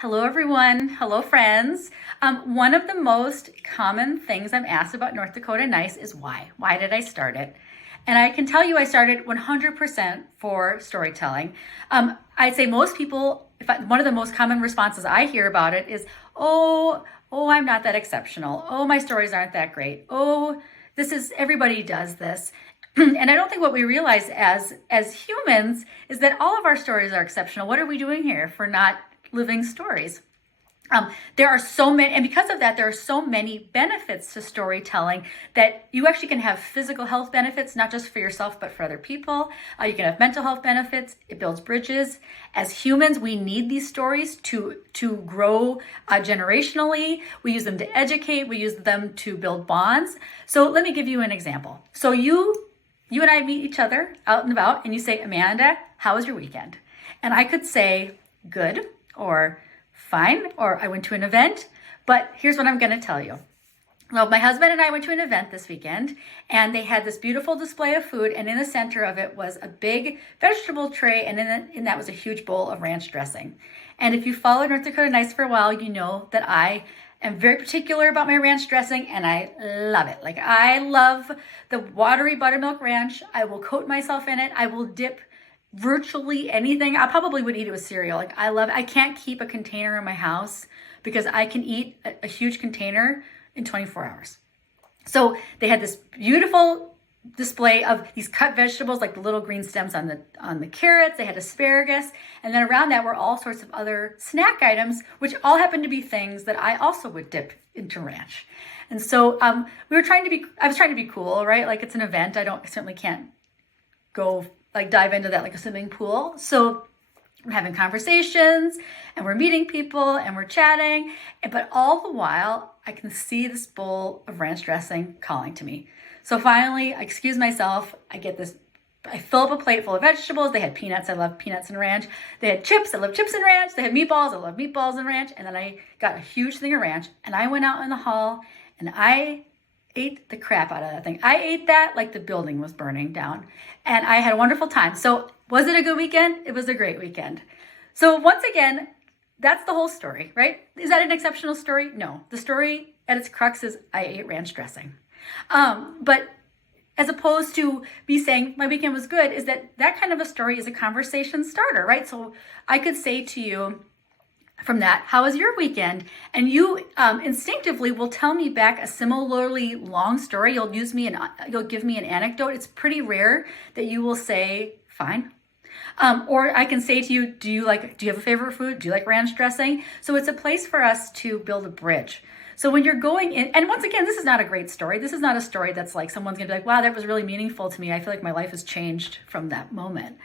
Hello, everyone. Hello, friends. One of the most common things I'm asked about North Dakota Nice is why? Why did I start it? And I can tell you I started 100% for storytelling. I'd say most people, one of the most common responses I hear about it is, I'm not that exceptional. Oh, my stories aren't that great. Oh, everybody does this. And I don't think what we realize as humans is that all of our stories are exceptional. What are we doing here for not living stories? There are so many, and because of that, there are so many benefits to storytelling that you actually can have physical health benefits, not just for yourself, but for other people. You can have mental health benefits. It builds bridges. As humans, we need these stories to grow generationally. We use them to educate. We use them to build bonds. So let me give you an example. So you and I meet each other out and about, and you say, Amanda, how was your weekend? And I could say, good, or fine, or I went to an event, but here's what I'm going to tell you. Well, my husband and I went to an event this weekend, and they had this beautiful display of food, and in the center of it was a big vegetable tray, and in that was a huge bowl of ranch dressing. And if you followed North Dakota Nice for a while, you know that I am very particular about my ranch dressing, and I love it. Like, I love the watery buttermilk ranch. I will coat myself in it. I will dip virtually anything. I probably would eat it with cereal. Like, I love it. I can't keep a container in my house because I can eat a huge container in 24 hours. So they had this beautiful display of these cut vegetables, like the little green stems on the carrots. They had asparagus, and then around that were all sorts of other snack items, which all happened to be things that I also would dip into ranch. And so I was trying to be cool, right? Like, it's an event. I certainly can't go like dive into that like a swimming pool. So we're having conversations and we're meeting people and we're chatting, but all the while I can see this bowl of ranch dressing calling to me. So finally, I excuse myself. I fill up a plate full of vegetables. They had peanuts. I love peanuts and ranch. They had chips. I love chips and ranch. They had meatballs. I love meatballs and ranch. And then I got a huge thing of ranch, and I went out in the hall and I ate the crap out of that thing. I ate that like the building was burning down, and I had a wonderful time. So was it a good weekend? It was a great weekend. So once again, that's the whole story, right? Is that an exceptional story? No. The story at its crux is I ate ranch dressing. But as opposed to me saying my weekend was good, is that kind of a story is a conversation starter, right? So I could say to you, from that, how was your weekend? And you instinctively will tell me back a similarly long story. You'll give me an anecdote. It's pretty rare that you will say, fine. Or I can say to you, do you have a favorite food? Do you like ranch dressing? So it's a place for us to build a bridge. So when you're going in, and once again, this is not a great story. This is not a story that's like someone's gonna be like, wow, that was really meaningful to me. I feel like my life has changed from that moment.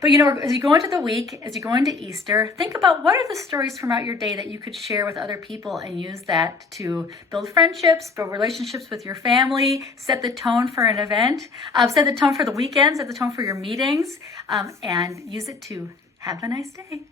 But as you go into the week, as you go into Easter, think about what are the stories from out your day that you could share with other people and use that to build friendships, build relationships with your family, set the tone for an event, set the tone for the weekend, set the tone for your meetings, and use it to have a nice day.